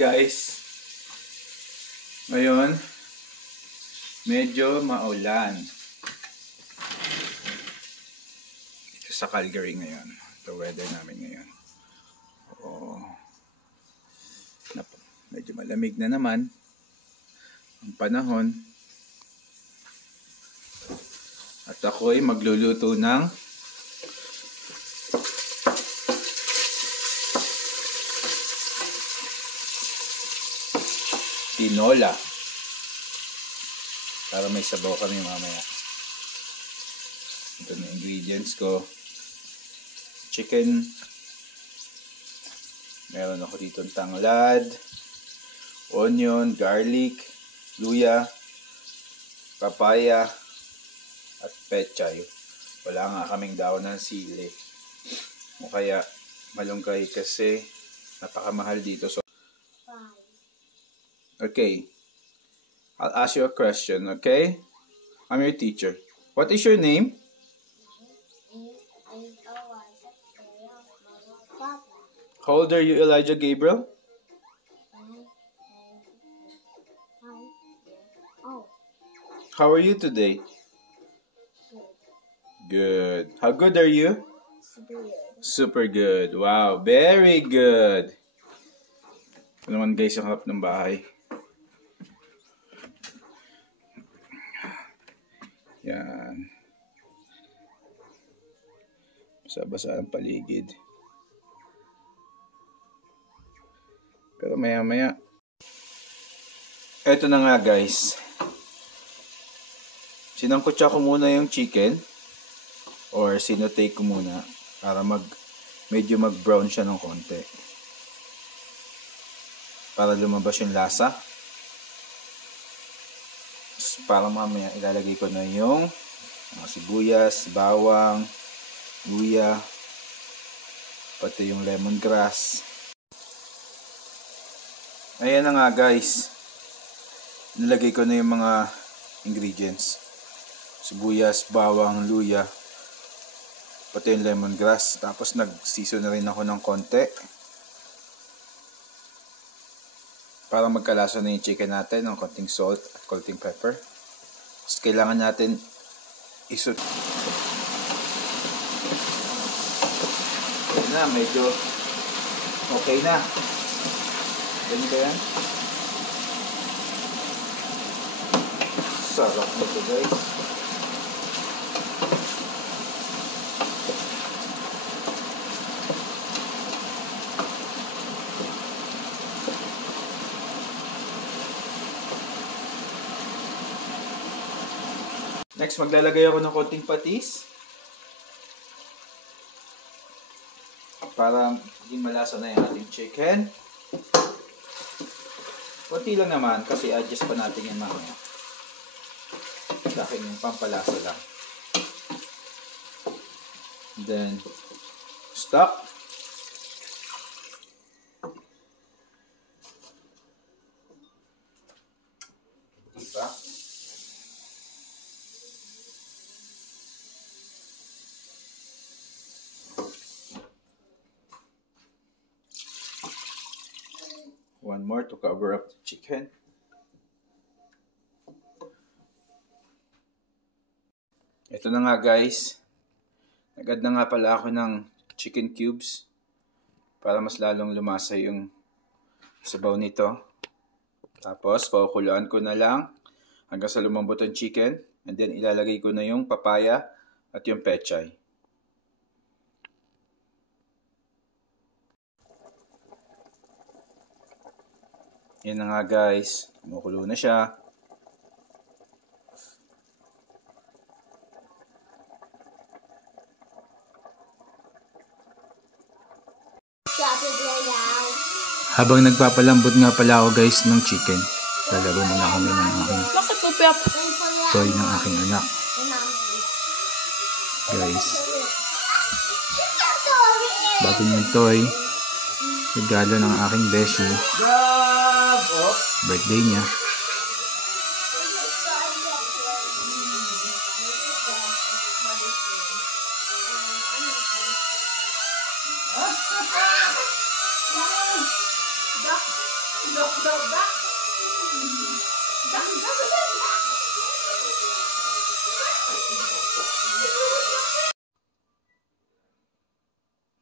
guys. Ngayon, medyo maulan. Ito sa Calgary ngayon. Ito weather namin ngayon. Oo. Medyo malamig na naman ang panahon. At ako'y magluluto ng tinola para may sabaw kami mamaya. Ito na ingredients ko. Chicken. Meron ako dito tanglad, onion, garlic, luya, papaya, at pechay. Wala nga kaming daon ng sili. O kaya malunggay kasi napakamahal dito. So, okay. I'll ask you a question, okay? I'm your teacher. What is your name? How old are you, Elijah Gabriel? How are you today? Good. How good are you? Super good. Wow, very good. Ito naman guys, ang harap ng bahay. Yan. Basa-basa ang paligid. Pero maya-maya. Ito na nga guys. Sinangkutsa ko muna yung chicken. Or sinotake ko muna. Para medyo mag-brown siya ng konti. Para lumabas yung lasa. Para mamaya ilalagay ko na yung sibuyas, bawang, luya, pati yung lemongrass. Ayan na nga guys. Nilagay ko na yung mga ingredients. Sibuyas, bawang, luya, pati yung lemongrass. Tapos nag-season na rin ako ng konti. Para magkalasa na yung chicken natin, ng konting salt at konting pepper. Tapos kailangan natin isut. Ayan na, medyo okay na. Ganyan ba yan? Sarap nito guys. Next, maglalagay ako ng konting patis. Para maging malasa na yung ating chicken. Konti lang naman kasi adjust pa natin yan mamaya. Sa akin yung pampalasa lang. Then, stop. Diba? One more to cover up the chicken. Ito na nga guys. Nag-add na nga pala ako ng chicken cubes para mas lalong lumasa yung sabaw nito. Tapos pakukuluan ko na lang hanggang sa lumambot ang chicken. And then ilalagay ko na yung papaya at yung pechay. Yan na nga guys, kumukulo na siya. Habang nagpapalambot nga pala ako guys ng chicken, lalaro muna kami ng aking toy ng aking anak. Guys, bago yung toy, regalo ng aking beshi. Birthday niya.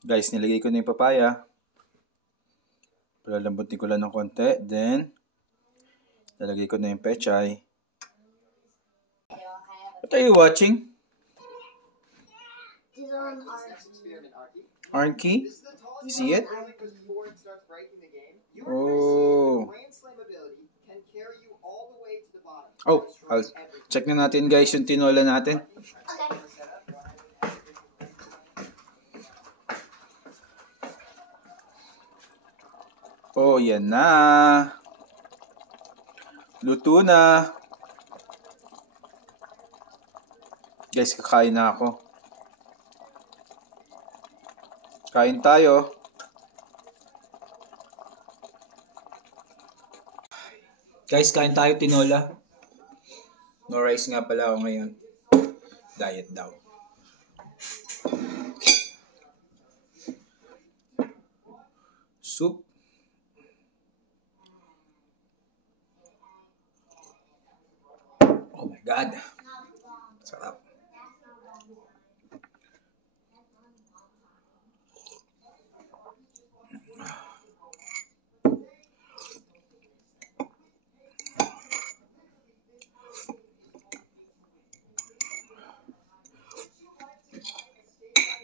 Guys, nilagay ko na yung papaya. Palalambutin ko lang ng konti. Then, nalagay ko na yung pechay. What are you watching? Arnky? You see it? Oh. Oh, I'll check na natin guys yung tinola natin. Oh, yan na. Luto na. Guys, kakain na ako. Kain tayo. Guys, kain tayo tinola. No rice nga pala ako ngayon. Diet daw. Soup. Oh my God. Sarap.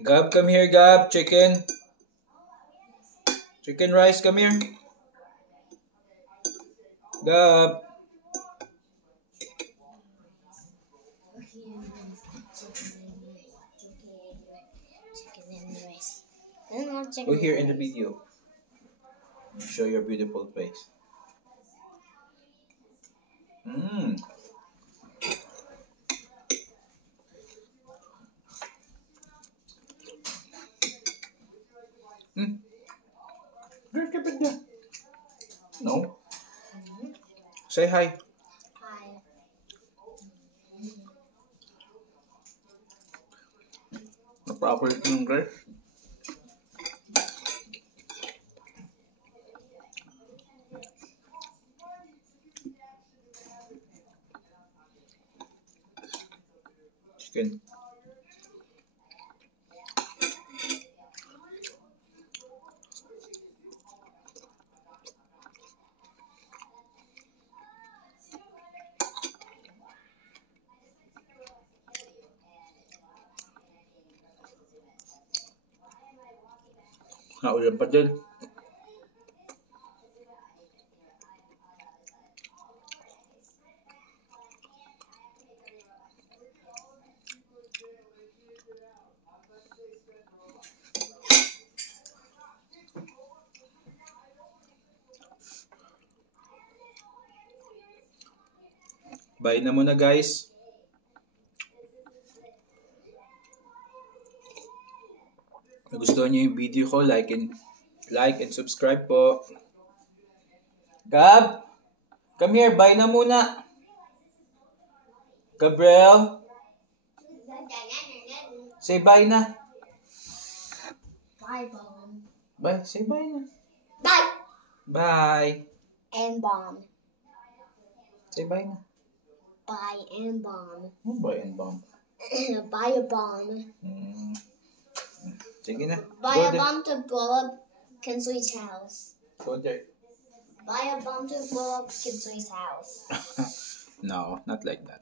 Gab, come here, Gab. Chicken. Chicken rice, come here. Gab. Go here in the video. Show your beautiful face. Mmm. Where's the bed there? No. Say hi. Hi. Napakakulit ng guys. Chicken. Naulan pa din. Bye na muna guys. Kung gusto niyo yung video ko, like and subscribe po. Gab, come here, bye na muna. Gabriel, say bye na. Bye, Bomb. Bye, say bye na. Bye. Bye. And Bomb. Say bye na. Bye and Bomb. Oh, bye and bomb. Buy a bomb. Sige na. Buy Go a there. bomb to blow up Kinsley's house. Go there. Buy a bomb to blow up Kinsley's house. No, not like that.